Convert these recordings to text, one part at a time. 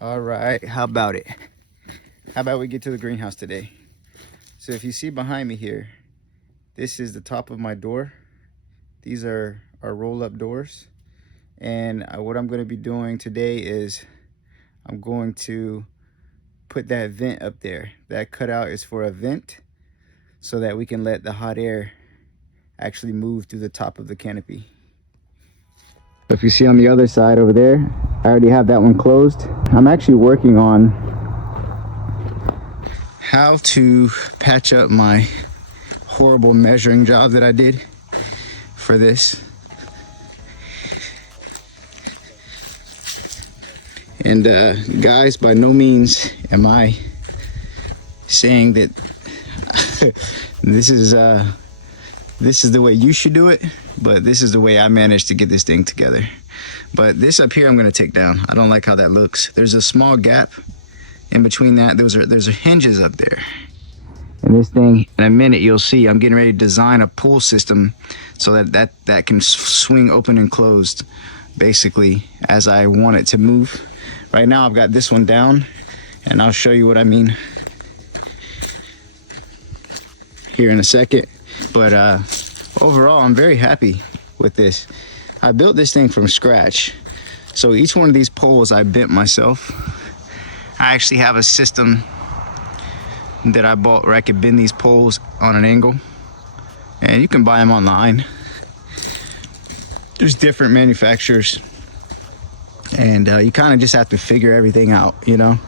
All right, how about it? How about we get to the greenhouse today? So if you see behind me here, this is the top of my door. These are our roll-up doors. And what I'm gonna be doing today is I'm going to put that vent up there. That cutout is for a vent so that we can let the hot air actually move through the top of the canopy. If you see on the other side over there, I already have that one closed. I'm actually working on how to patch up my horrible measuring job that I did for this. And guys, by no means am I saying that this is the way you should do it, but this is the way I managed to get this thing together. But this up here I'm gonna take down. I don't like how that looks. There's a small gap in between that. There's hinges up there. And this thing, in a minute you'll see, I'm getting ready to design a pull system so that can swing open and closed basically as I want it to move. Right now I've got this one down, and I'll show you what I mean here in a second. But overall, I'm very happy with this. I built this thing from scratch. So each one of these poles I bent myself. I actually have a system that I bought where I could bend these poles on an angle, and you can buy them online. There's different manufacturers, and you kind of just have to figure everything out, you know?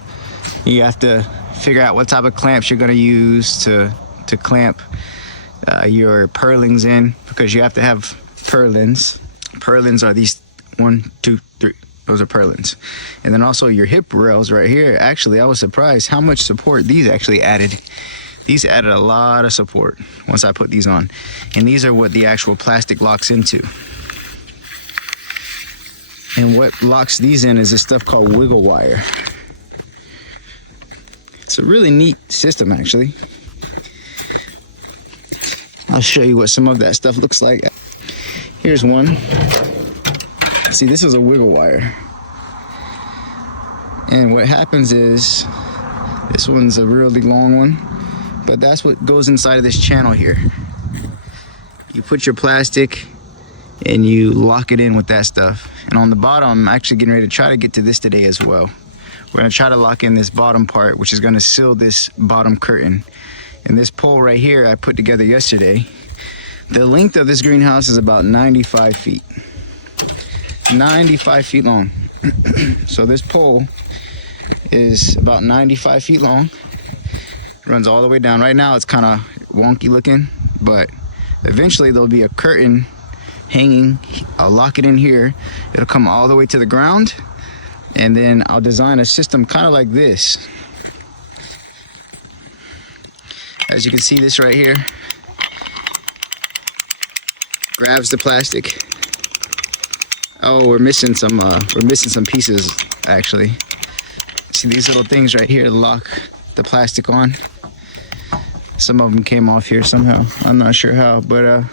You have to figure out what type of clamps you're gonna use to clamp your purlins in, because you have to have purlins. Purlins are these 1, 2, 3. Those are purlins. And then also your hip rails right here. Actually, I was surprised how much support these actually added. These added a lot of support once I put these on. And these are what the actual plastic locks into. And what locks these in is this stuff called wiggle wire. It's a really neat system, actually. I'll show you what some of that stuff looks like. Here's one. See, this is a wiggle wire. And what happens is, this one's a really long one, but that's what goes inside of this channel here. You put your plastic and you lock it in with that stuff. And on the bottom, I'm actually getting ready to try to get to this today as well. We're gonna try to lock in this bottom part, which is gonna seal this bottom curtain. And this pole right here I put together yesterday. The length of this greenhouse is about 95 feet. 95 feet long. So this pole is about 95 feet long. Runs all the way down. Right now it's kind of wonky looking, but eventually there'll be a curtain hanging. I'll lock it in here. It'll come all the way to the ground, and then I'll design a system kind of like this. As you can see, this right here grabs the plastic. Oh, we're missing some pieces actually. See these little things right here lock the plastic on. Some of them came off here somehow. I'm not sure how, but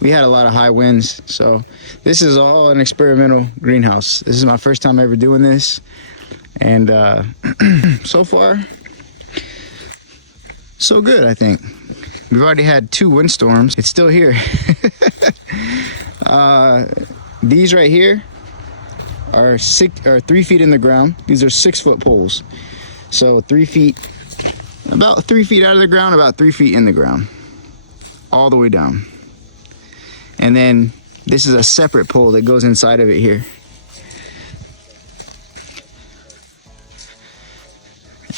we had a lot of high winds. So this is all an experimental greenhouse. This is my first time ever doing this. And so far, so good, I think. We've already had 2 windstorms. It's still here. These right here are 3 feet in the ground. These are 6-foot poles. So 3 feet, about 3 feet out of the ground, about 3 feet in the ground, all the way down. And then this is a separate pole that goes inside of it here.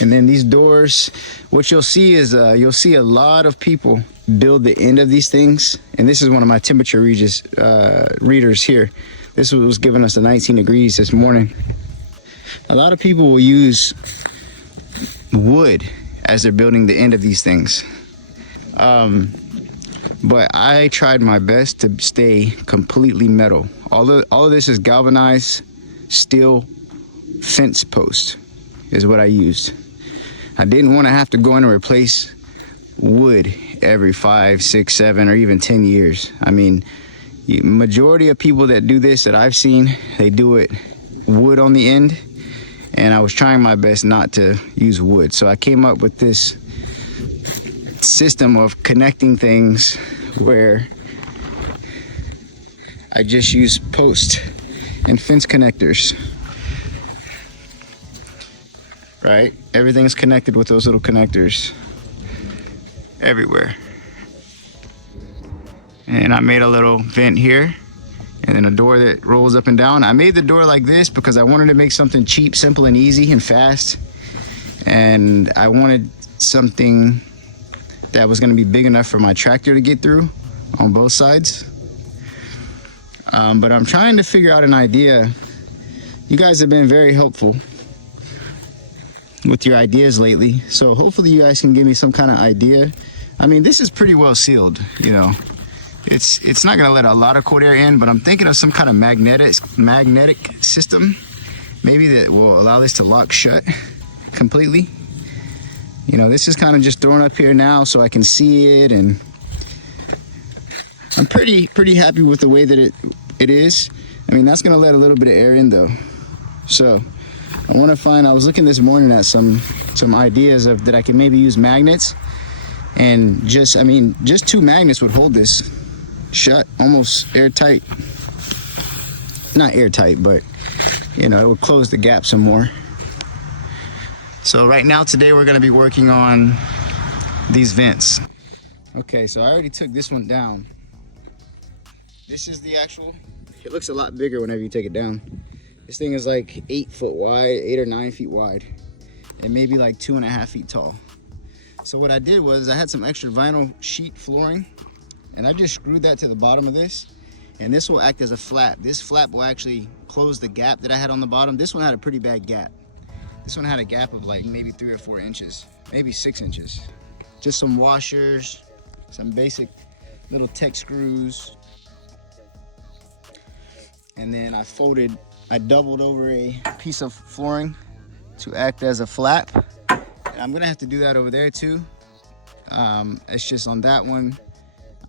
And then these doors, what you'll see is you'll see a lot of people build the end of these things. And this is one of my temperature readers here. This was giving us a 19 degrees this morning. A lot of people will use wood as they're building the end of these things. But I tried my best to stay completely metal. All of this is galvanized steel fence post is what I used. I didn't want to have to go in and replace wood every 5, 6, 7, or even 10 years. I mean, majority of people that do this that I've seen, they do it wood on the end, and I was trying my best not to use wood. So I came up with this system of connecting things where I just use post and fence connectors. Right? Everything's connected with those little connectors everywhere. And I made a little vent here, and then a door that rolls up and down. I made the door like this because I wanted to make something cheap, simple, and easy and fast. And I wanted something that was going to be big enough for my tractor to get through on both sides. But I'm trying to figure out an idea. You guys have been very helpful with your ideas lately, so hopefully you guys can give me some kind of idea. I mean, this is pretty well sealed, you know. It's not gonna let a lot of cold air in, but I'm thinking of some kind of magnetic system, maybe, that will allow this to lock shut completely. You know, this is kind of just thrown up here now so I can see it, and I'm pretty happy with the way that it is. I mean, that's gonna let a little bit of air in though. So I was looking this morning at some ideas of that I can maybe use magnets, and just 2 magnets would hold this shut, almost airtight. Not airtight, but you know, it would close the gap some more. So right now, today, we're gonna be working on these vents. Okay, so I already took this one down. This is the actual, it looks a lot bigger whenever you take it down. This thing is like 8 foot wide, 8 or 9 feet wide, and maybe like 2.5 feet tall. So what I did was I had some extra vinyl sheet flooring, and I just screwed that to the bottom of this, and this will act as a flap. This flap will actually close the gap that I had on the bottom. This one had a pretty bad gap. This one had a gap of like maybe 3 or 4 inches, maybe 6 inches. Just some washers, some basic little tech screws, and then I doubled over a piece of flooring to act as a flap. And I'm gonna have to do that over there too. It's just on that one,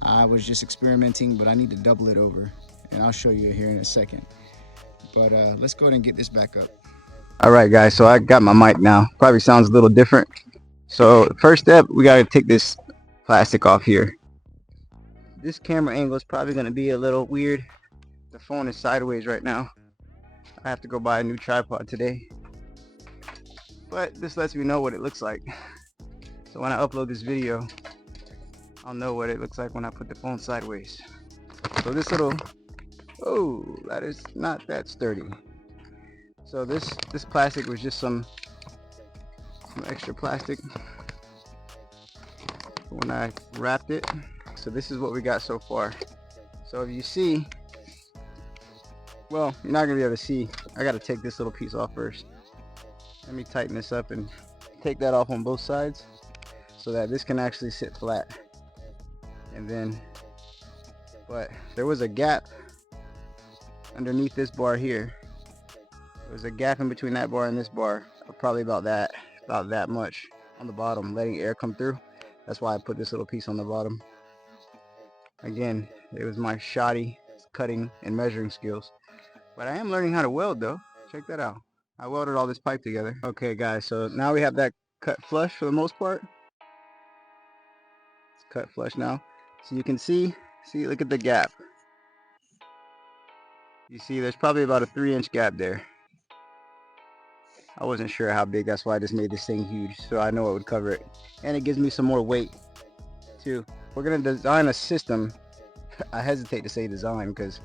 I was just experimenting, but I need to double it over, and I'll show you here in a second. But let's go ahead and get this back up. All right, guys, so I got my mic now. Probably sounds a little different. So first step, we gotta take this plastic off here. This camera angle is probably gonna be a little weird. The phone is sideways right now. I have to go buy a new tripod today, but this lets me know what it looks like. So when I upload this video, I'll know what it looks like when I put the phone sideways. So this little, oh, that is not that sturdy. So this plastic was just some extra plastic when I wrapped it. So this is what we got so far. So if you see, well, you're not gonna be able to see. I gotta take this little piece off first. Let me tighten this up and take that off on both sides so that this can actually sit flat. And then, but there was a gap underneath this bar here. There was a gap in between that bar and this bar, probably about that much on the bottom, letting air come through. That's why I put this little piece on the bottom. Again, it was my shoddy cutting and measuring skills. But I am learning how to weld though. Check that out. I welded all this pipe together. Okay guys, so now we have that cut flush for the most part. It's cut flush now. So you can see, look at the gap. You see there's probably about a 3-inch gap there. I wasn't sure how big, that's why I just made this thing huge, so I know it would cover it. And it gives me some more weight too. We're gonna design a system. I hesitate to say design because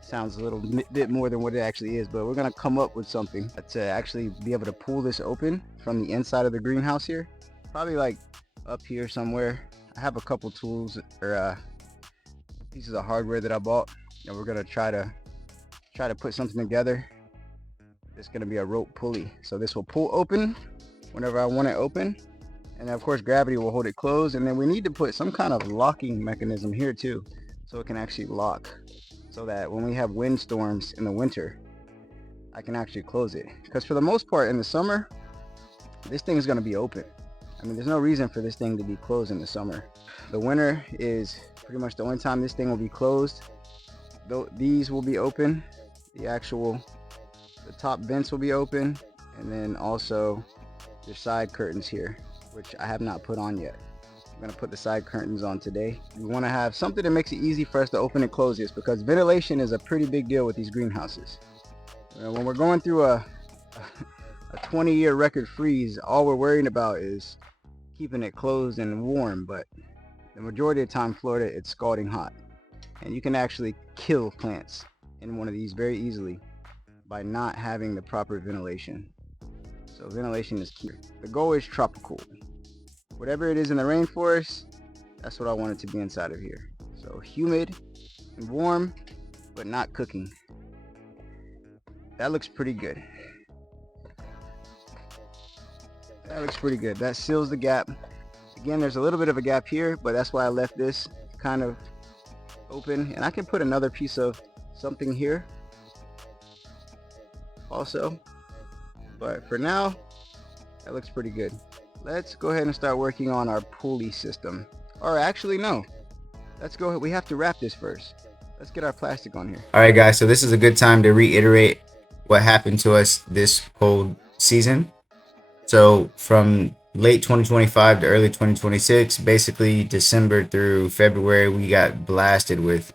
sounds a little bit more than what it actually is, but we're gonna come up with something to actually be able to pull this open from the inside of the greenhouse here, probably like up here somewhere. I have a couple tools or pieces of hardware that I bought, and we're gonna try to put something together. It's gonna be a rope pulley, so this will pull open whenever I want it open, and then of course gravity will hold it closed. And then we need to put some kind of locking mechanism here too, so it can actually lock, so that when we have windstorms in the winter, I can actually close it. Because for the most part in the summer, this thing is going to be open. I mean, there's no reason for this thing to be closed in the summer. The winter is pretty much the only time this thing will be closed. Though these will be open, the actual the top vents will be open, and then also your side curtains here, which I have not put on yet. I'm gonna put the side curtains on today. We want to have something that makes it easy for us to open and close this, because ventilation is a pretty big deal with these greenhouses. When we're going through a 20-year record freeze, all we're worrying about is keeping it closed and warm, but the majority of the time in Florida it's scalding hot, and you can actually kill plants in one of these very easily by not having the proper ventilation. So ventilation is key. The goal is tropical. Whatever it is in the rainforest, that's what I want it to be inside of here. So humid and warm, but not cooking. That looks pretty good. That looks pretty good. That seals the gap. Again, there's a little bit of a gap here, but that's why I left this kind of open. And I can put another piece of something here also. But for now, that looks pretty good. Let's go ahead and start working on our pulley system. Or actually, no. Let's go ahead. We have to wrap this first. Let's get our plastic on here. All right, guys, so this is a good time to reiterate what happened to us this cold season. So from late 2025 to early 2026, basically December through February, we got blasted with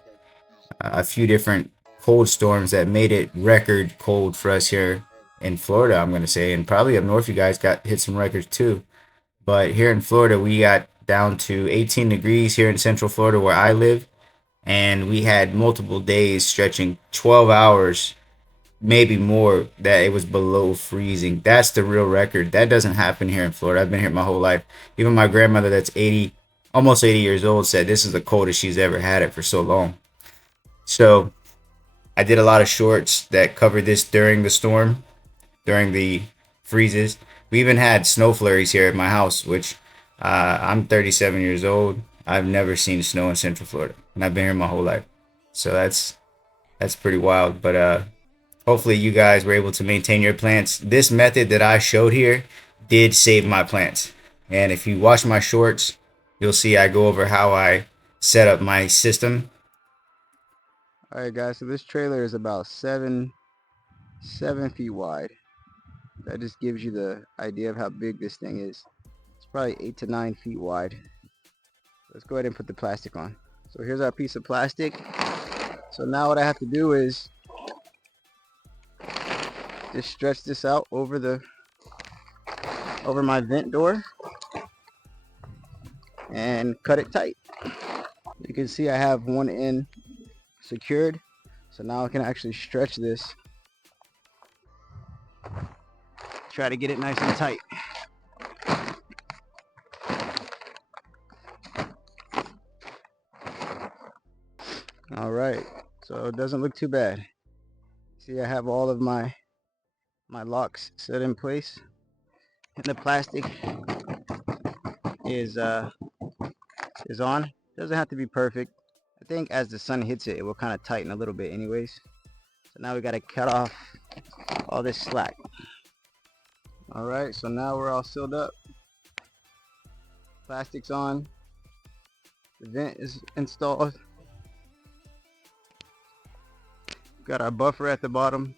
a few different cold storms that made it record cold for us here in Florida, I'm going to say. And probably up north, you guys got hit some records too. But here in Florida, we got down to 18 degrees here in Central Florida where I live. And we had multiple days stretching 12 hours, maybe more, that it was below freezing. That's the real record. That doesn't happen here in Florida. I've been here my whole life. Even my grandmother, that's 80, almost 80 years old, said this is the coldest she's ever had it for so long. So I did a lot of shorts that covered this during the storm, during the freezes. We even had snow flurries here at my house, which I'm 37 years old. I've never seen snow in Central Florida, and I've been here my whole life. So that's pretty wild. But hopefully you guys were able to maintain your plants. This method that I showed here did save my plants. And if you watch my shorts, you'll see I go over how I set up my system. All right, guys. So this trailer is about 7 feet wide. That just gives you the idea of how big this thing is. It's probably 8 to 9 feet wide. Let's go ahead and put the plastic on. So here's our piece of plastic. So now what I have to do is just stretch this out over my vent door and cut it tight. You can see I have one end secured. So now I can actually stretch this. Try to get it nice and tight. All right, so it doesn't look too bad. See, I have all of my locks set in place, and the plastic is on. Doesn't have to be perfect. I think as the sun hits it, it will kind of tighten a little bit anyways. So now we got to cut off all this slack. All right, so now we're all sealed up. Plastic's on. The vent is installed. Got our buffer at the bottom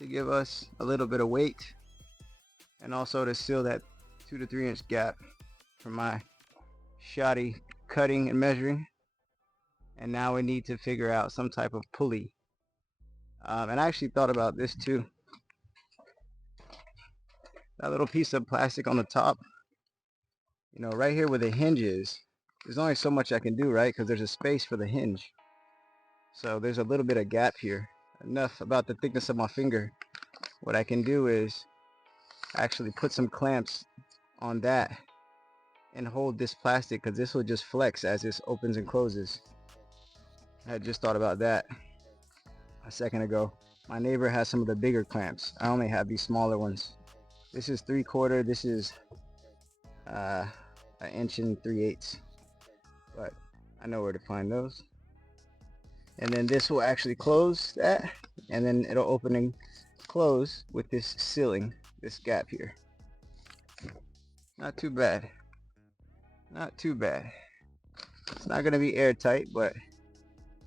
to give us a little bit of weight, and also to seal that 2 to 3 inch gap from my shoddy cutting and measuring. And now we need to figure out some type of pulley. And I actually thought about this too. That little piece of plastic on the top, you know, right here where the hinge is, there's only so much I can do, right? Because there's a space for the hinge. So there's a little bit of gap here. Enough about the thickness of my finger. What I can do is actually put some clamps on that and hold this plastic, because this will just flex as this opens and closes. I had just thought about that a second ago. My neighbor has some of the bigger clamps. I only have these smaller ones. This is 3/4. This is 1 inch and 3/8. But I know where to find those. And then this will actually close that, and then it'll open and close with this sealing, this gap here. Not too bad. Not too bad. It's not going to be airtight, but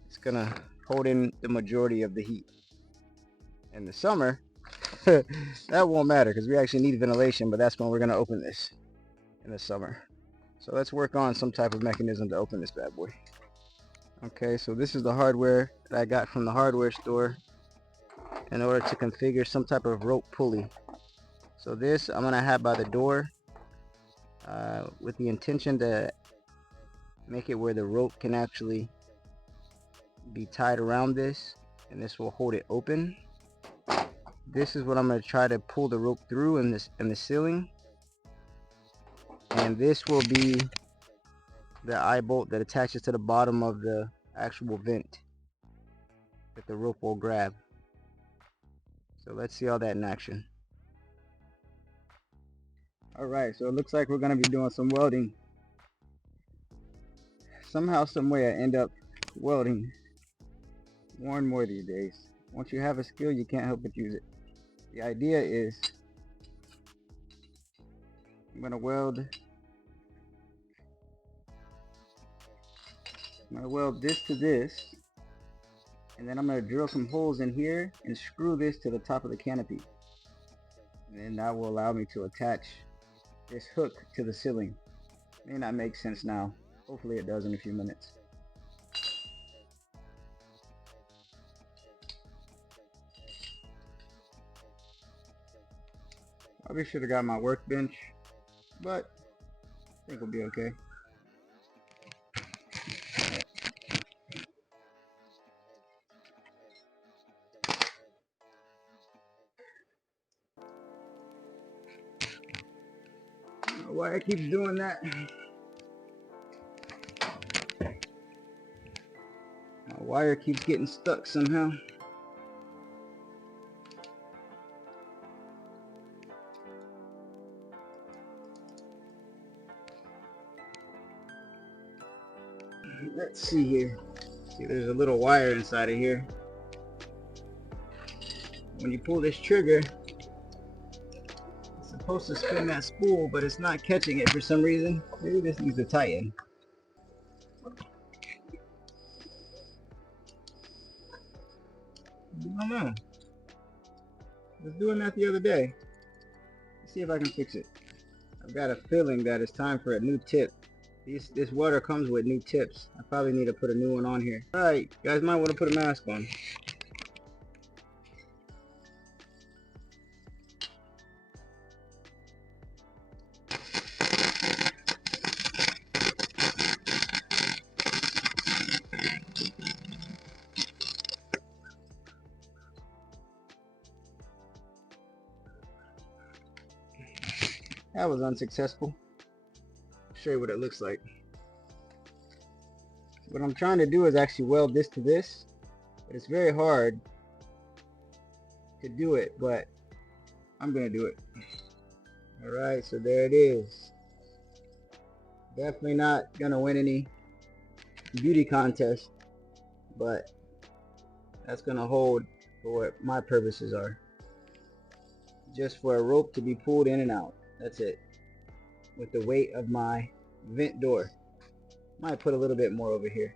it's going to hold in the majority of the heat. In the summer, That won't matter because we actually need ventilation, but that's when we're going to open this in the summer. So let's work on some type of mechanism to open this bad boy. Okay, so this is the hardware that I got from the hardware store in order to configure some type of rope pulley. So this I'm going to have by the door with the intention to make it where the rope can actually be tied around this, and this will hold it open. This is what I'm going to try to pull the rope through in the ceiling, and this will be the eye bolt that attaches to the bottom of the actual vent that the rope will grab. So let's see all that in action. Alright, so it looks like we're going to be doing some welding. Somehow, some way I end up welding more and more these days. Once you have a skill, you can't help but use it. The idea is I'm going to weld this to this, and then I'm going to drill some holes in here and screw this to the top of the canopy, and then that will allow me to attach this hook to the ceiling. May not make sense now, hopefully it does in a few minutes. Probably should have got my workbench, but I think we'll be okay. Why it keeps doing that? My wire keeps getting stuck somehow. Let's see here. See, there's a little wire inside of here. When you pull this trigger, it's supposed to spin that spool, but it's not catching it for some reason. Maybe this needs to tighten. I don't know. I was doing that the other day. Let's see if I can fix it. I've got a feeling that it's time for a new tip. This water comes with new tips. I probably need to put a new one on here. Alright, you guys might want to put a mask on. That was unsuccessful. I'll show you what it looks like. What I'm trying to do is actually weld this to this, but it's very hard to do it, but I'm gonna do it. Alright, so there it is. Definitely not gonna win any beauty contest, but that's gonna hold for what my purposes are. Just for a rope to be pulled in and out. That's it. With the weight of my vent door. Might put a little bit more over here.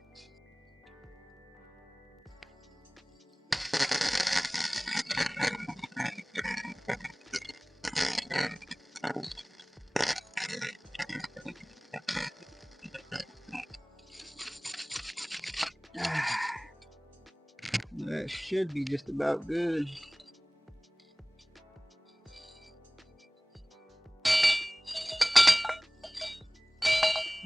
That should be just about good.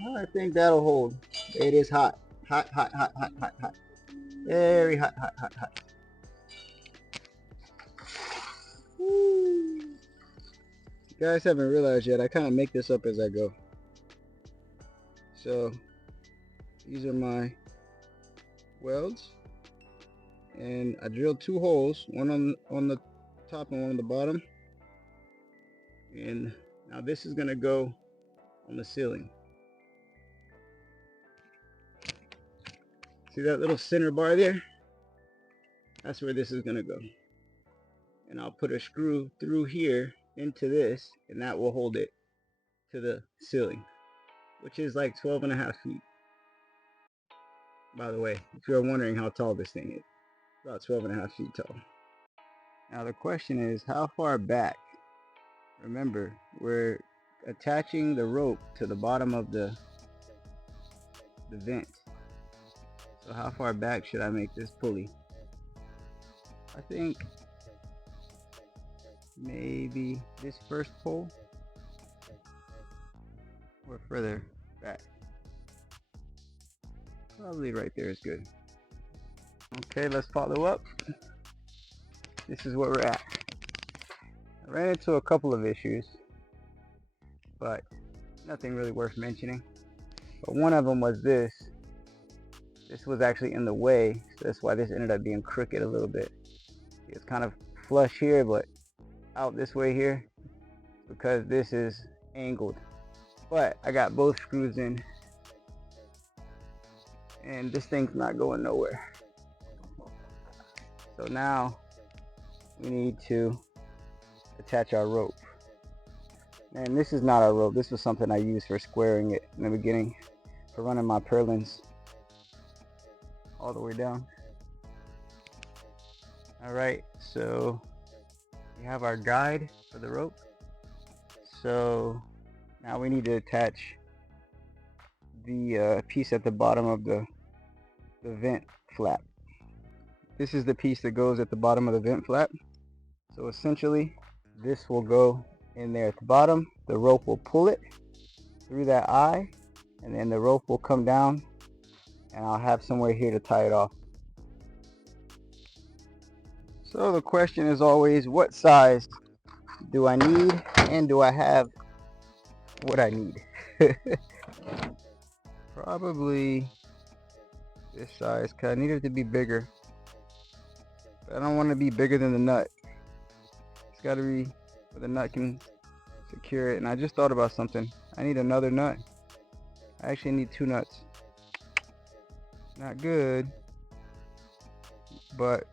Well, I think that'll hold. It is hot. Hot, hot, hot, hot, hot, hot. Very hot, hot, hot, hot. Woo. You guys haven't realized yet, I kind of make this up as I go. So, these are my welds. And I drilled two holes, one on the top and one on the bottom. And now this is going to go on the ceiling. See that little center bar there? That's where this is going to go. And I'll put a screw through here into this, and that will hold it to the ceiling, which is like 12.5 feet. By the way, if you're wondering how tall this thing is, about 12.5 feet tall. Now the question is, how far back? Remember, we're attaching the rope to the bottom of the vent. So how far back should I make this pulley? I think maybe this first pole or further back. Probably right there is good. Okay, let's follow up. This is where we're at. I ran into a couple of issues, but nothing really worth mentioning. But one of them was this. This was actually in the way, so that's why this ended up being crooked a little bit. It's kind of flush here, but out this way here, because this is angled. But I got both screws in, and this thing's not going nowhere. So now we need to attach our rope. And this is not our rope. This was something I used for squaring it in the beginning, for running my purlins all the way down. All right, so we have our guide for the rope. So now we need to attach the piece at the bottom of the vent flap. This is the piece that goes at the bottom of the vent flap. So essentially, this will go in there at the bottom. The rope will pull it through that eye, and then the rope will come down, and I'll have somewhere here to tie it off. So the question is always, what size do I need, and do I have what I need? Probably this size, because I need it to be bigger. But I don't want to be bigger than the nut. It's got to be where the nut can secure it. And I just thought about something. I need another nut. I actually need 2 nuts. Not good, but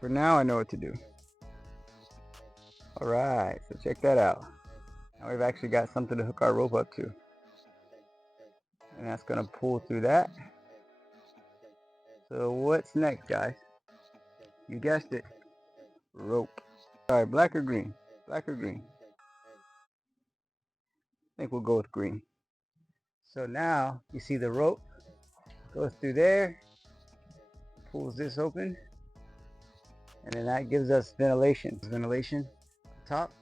for now I know what to do. Alright, so check that out. Now we've actually got something to hook our rope up to. And that's going to pull through that. So what's next, guys? You guessed it. Rope. Alright, black or green? Black or green? I think we'll go with green. So now you see the rope goes through there, pulls this open, and then that gives us ventilation. Ventilation up top.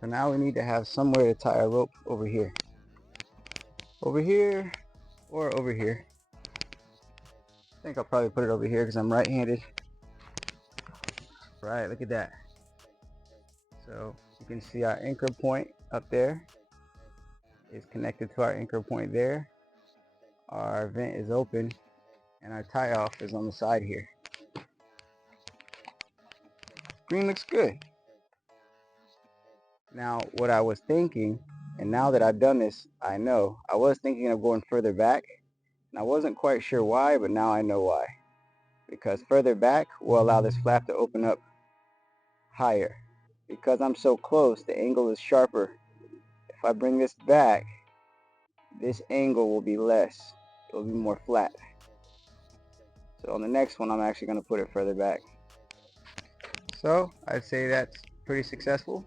So now we need to have somewhere to tie our rope over here. Over here or over here. I think I'll probably put it over here because I'm right-handed. Right, look at that. So you can see our anchor point up there is connected to our anchor point there. Our vent is open, and our tie off is on the side here. Green looks good. Now what I was thinking, and now that I've done this, I know, I was thinking of going further back, and I wasn't quite sure why, but now I know why. Because further back will allow this flap to open up higher. Because I'm so close, the angle is sharper. If I bring this back, this angle will be less. It will be more flat. So on the next one, I'm actually going to put it further back. So I'd say that's pretty successful.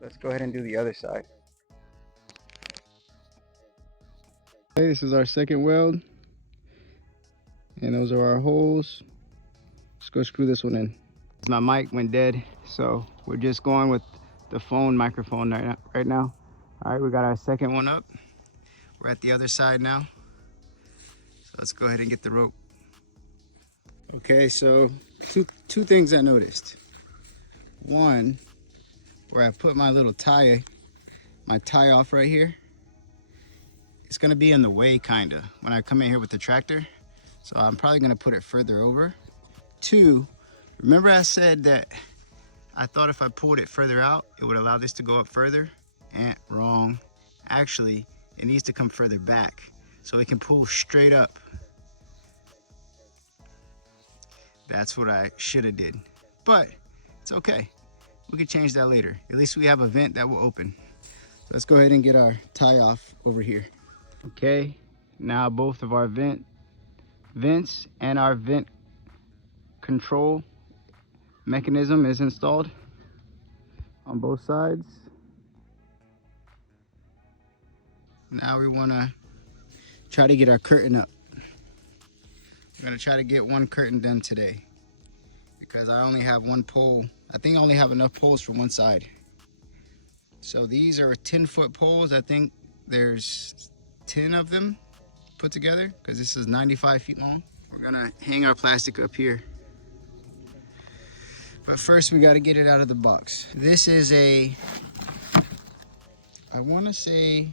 Let's go ahead and do the other side. Okay, this is our second weld. And those are our holes. Let's go screw this one in. My mic went dead, so we're just going with the phone microphone right now. All right, we got our second one up. We're at the other side now. So let's go ahead and get the rope. Okay, so two things I noticed. One, where I put my little tie off right here, it's gonna be in the way kinda when I come in here with the tractor. So I'm probably gonna put it further over. Two, remember I said that I thought if I pulled it further out, it would allow this to go up further? Wrong. Actually, it needs to come further back so it can pull straight up. That's what I should have did, but it's okay. We can change that later. At least we have a vent that will open. So let's go ahead and get our tie off over here. Okay, now both of our vents and our vent control mechanism is installed on both sides. Now we want to try to get our curtain up. We're going to try to get one curtain done today because I only have one pole. I think I only have enough poles for one side. So these are 10-foot poles. I think there's 10 of them put together because this is 95 feet long. We're gonna hang our plastic up here. But first we gotta get it out of the box. This is a, I wanna say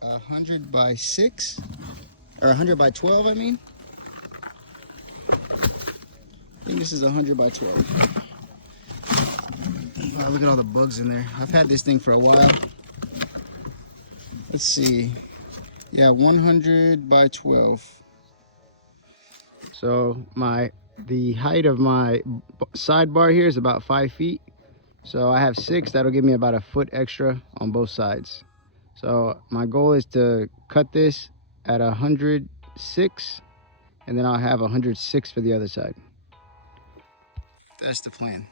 100 by 6, or 100 by 12, I mean. I think this is 100 by 12. Wow, look at all the bugs in there. I've had this thing for a while. Let's see. Yeah, 100 by 12. So the height of my sidebar here is about 5 feet. So I have 6. That'll give me about a foot extra on both sides. So my goal is to cut this at 106, and then I'll have 106 for the other side. That's the plan.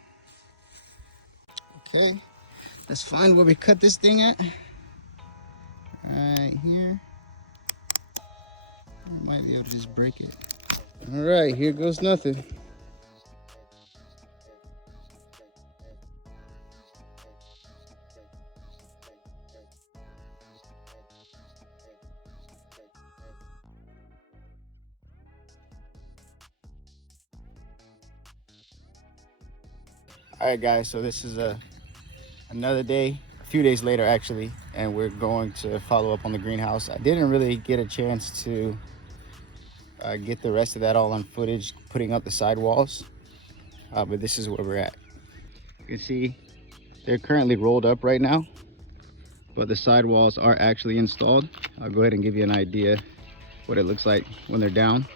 Okay, let's find where we cut this thing at. Right here. I might be able to just break it. All right, here goes nothing. All right, guys, so this is another day, a few days later actually, and we're going to follow up on the greenhouse. I didn't really get a chance to get the rest of that all on footage, putting up the sidewalls, but this is where we're at. You can see they're currently rolled up right now, but the sidewalls are actually installed. I'll go ahead and give you an idea what it looks like when they're down.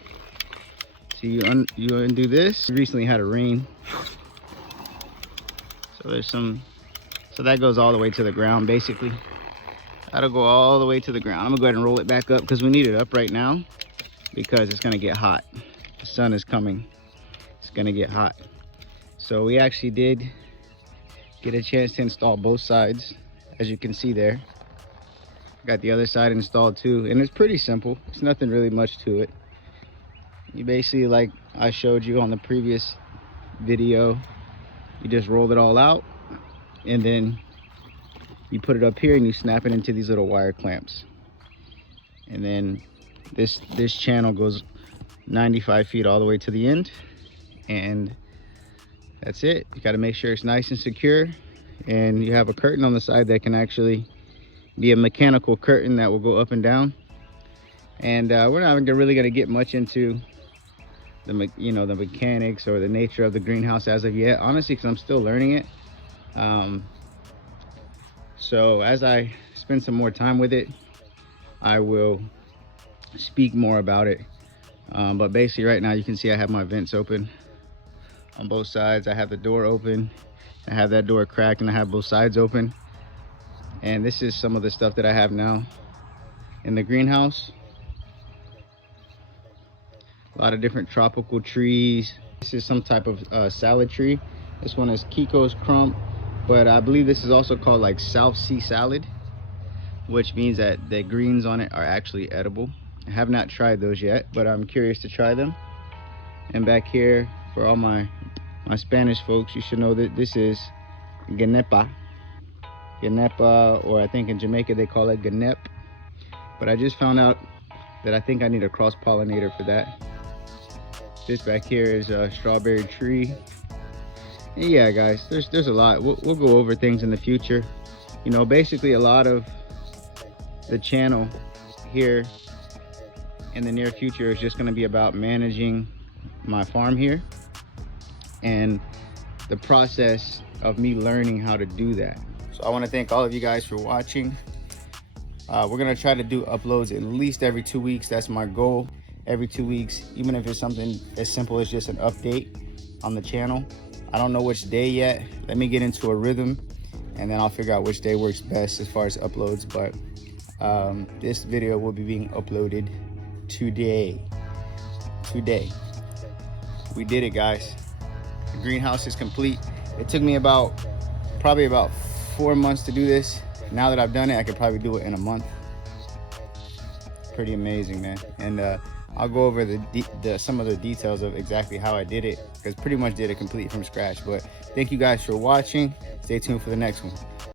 See, you undo this. We recently had a rain, so there's some, so that goes all the way to the ground basically. That'll go all the way to the ground. I'm gonna go ahead and roll it back up because we need it up right now because it's gonna get hot. The sun is coming. It's gonna get hot. So we actually did get a chance to install both sides, as you can see there. Got the other side installed too, and it's pretty simple. It's nothing really much to it. You basically, like I showed you on the previous video, you just roll it all out, and then you put it up here and you snap it into these little wire clamps. And then this channel goes 95 feet all the way to the end, and that's it. You got to make sure it's nice and secure, and you have a curtain on the side that can actually be a mechanical curtain that will go up and down. And we're not really going to get much into the mechanics or the nature of the greenhouse as of yet, honestly, because I'm still learning it. So as I spend some more time with it, I will speak more about it. But basically right now you can see I have my vents open on both sides. I have the door open, I have that door cracked, and I have both sides open. And this is some of the stuff that I have now in the greenhouse. A lot of different tropical trees. This is some type of salad tree. This one is Kiko's crump, but I believe this is also called like South Sea salad, which means that the greens on it are actually edible. I have not tried those yet, but I'm curious to try them. And back here, for all my Spanish folks, you should know that this is ganepa. Ganepa, or I think in Jamaica they call it ganep. But I just found out that I think I need a cross-pollinator for that. This back here is a strawberry tree. And yeah, guys, there's a lot. We'll go over things in the future. You know, basically a lot of the channel here in the near future is just going to be about managing my farm here and the process of me learning how to do that. So I want to thank all of you guys for watching. We're going to try to do uploads at least every 2 weeks. That's my goal. Every 2 weeks, even if it's something as simple as just an update on the channel. I don't know which day yet. Let me get into a rhythm, and then I'll figure out which day works best as far as uploads. But this video will be being uploaded today. We did it, guys. greenhouse is complete. It took me probably about 4 months to do this. Now that I've done it, I could probably do it in a month. Pretty amazing, man. And I'll go over some of the details of exactly how I did it, because pretty much did it complete from scratch. But thank you guys for watching. Stay tuned for the next one.